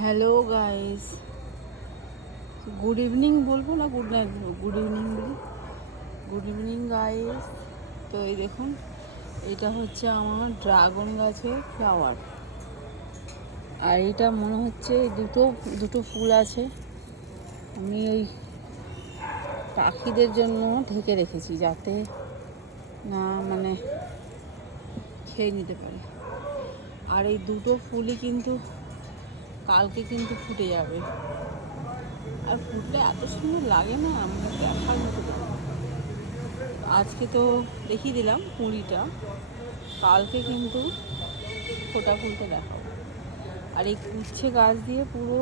Hello guys, good evening বলবো না good night বলবো? গুড ইভিনিং বলি। Good evening guys. তো এই দেখুন, এটা হচ্ছে আমার ড্রাগন গাছের ফ্লাওয়ার। আর এটা মনে হচ্ছে দুটো দুটো ফুল আছে। আমি ওই পাখিদের জন্য ঢেকে রেখেছি যাতে না মানে খেয়ে নিতে পারে। আর এই দুটো ফুলই কিন্তু কালকে কিন্তু ফুটে যাবে। আর ফুটলে এত সুন্দর লাগে না, আমরা দেখার মতো লাগে। আজকে তো দেখিয়ে দিলাম কুঁড়িটা, কালকে কিন্তু ফোটা ফুলতে দেখাবো। আর এই উচ্ছে গাছ দিয়ে পুরো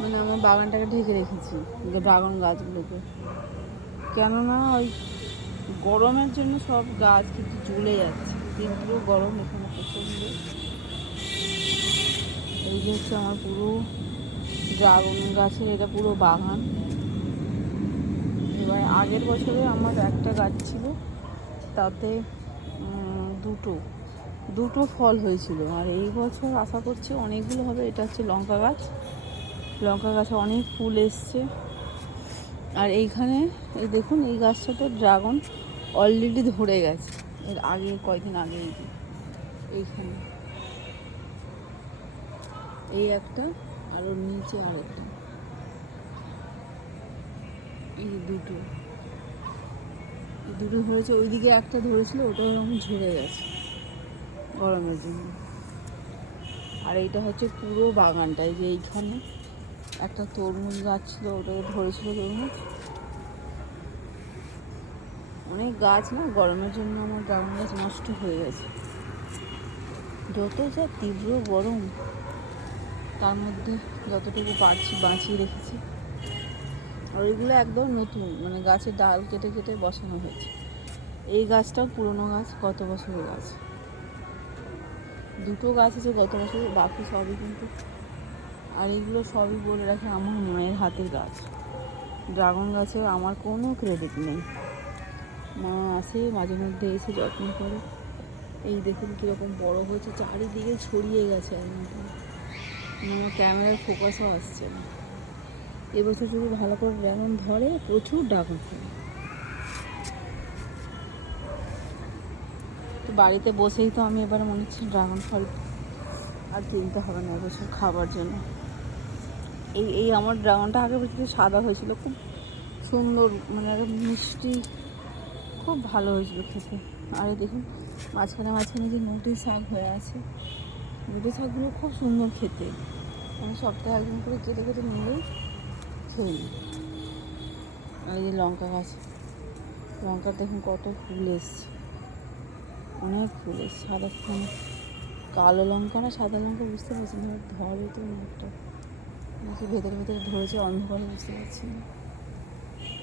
মানে আমার বাগানটাকে ঢেকে রেখেছি, ড্রাগন গাছগুলোকে। কেননা ওই গরমের জন্য সব গাছ কিন্তু জ্বলে যাচ্ছে, তীব্র গরম এখানে প্রচণ্ড। এই যে হচ্ছে আমার পুরো ড্রাগন গাছের এটা পুরো বাগান। এবার আগের বছরে আমার একটা গাছ ছিল, তাতে দুটো দুটো ফল হয়েছিল। আর এই বছর আশা করছি অনেকগুলো হবে। এটা হচ্ছে লঙ্কা গাছ, লঙ্কা গাছে অনেক ফুল এসছে। আর এইখানে এই দেখুন, এই গাছটাতে ড্রাগন অলরেডি ধরে গেছে এর আগে, কয়েকদিন আগে। এইখানে এই একটা, আর ওর নিচে আরেকটা, এই দুটো দুটো ধরেছে। ওইদিকে একটা ধরেছিল, ওটা এরকম ঝরে গেছে গরমের জন্য। আর এইটা হচ্ছে পুরো বাগানটায়, যে এইখানে একটা তরমুজ গাছ ছিল, ওটাকে ধরেছিল তরমুজ। অনেক গাছ না, গরমের জন্য আমার ড্রাগন গাছ নষ্ট হয়ে গেছে। যত যা তীব্র গরম, তার মধ্যে যতটুকু পারছি বাঁচিয়ে রেখেছি। আর ওইগুলো একদম নতুন, মানে গাছের ডাল কেটে কেটে বসানো হয়েছে। এই গাছটাও পুরনো গাছ, গত বছরের গাছ। দুটো গাছ আছে গত বছরের, বাকি সবই কিন্তু। আর এইগুলো সবই বলে রাখে আমার মায়ের হাতের গাছ। ড্রাগন গাছে আমার কোনো ক্রেডিট নেই। মা আসে মাঝে মধ্যে, এসে যত্ন করে। এই দেখুন কীরকম বড় হয়েছে, চারিদিকে ছড়িয়ে গেছে। আমার ক্যামেরার ফোকাসও আসছে না। এবছর যদি ভালো করে ড্রাগন ধরে, প্রচুর ড্রাগন ফল। তো বাড়িতে বসেই তো আমি এবার মনে হচ্ছে ড্রাগন ফল আর কিনতে হবে না এবছর খাবার জন্য। এই আমার ড্রাগনটা আগে বছর সাদা হয়েছিল, খুব সুন্দর, মানে মিষ্টি, খুব ভালো হয়েছিল খেতে। আর দেখুন মাঝখানে মাঝখানে যে নোটে শাক হয়ে আছে, নোটে শাকগুলো খুব সুন্দর খেতে। আমি সপ্তাহে একদিন করে কেটে কেটে নিলেই খেয়ে নিই। আর এই যে লঙ্কা গাছ, লঙ্কা দেখুন কত ফুল এসছে, অনেক ফুল এসছে। সাদা মানে কালো লঙ্কা না সাদা লঙ্কা বুঝতে পারছি না, ধরে তো একটা নাকি ভেতরে ভেতরে ধরেছে, অন্ধকারে বুঝতে পারছি না।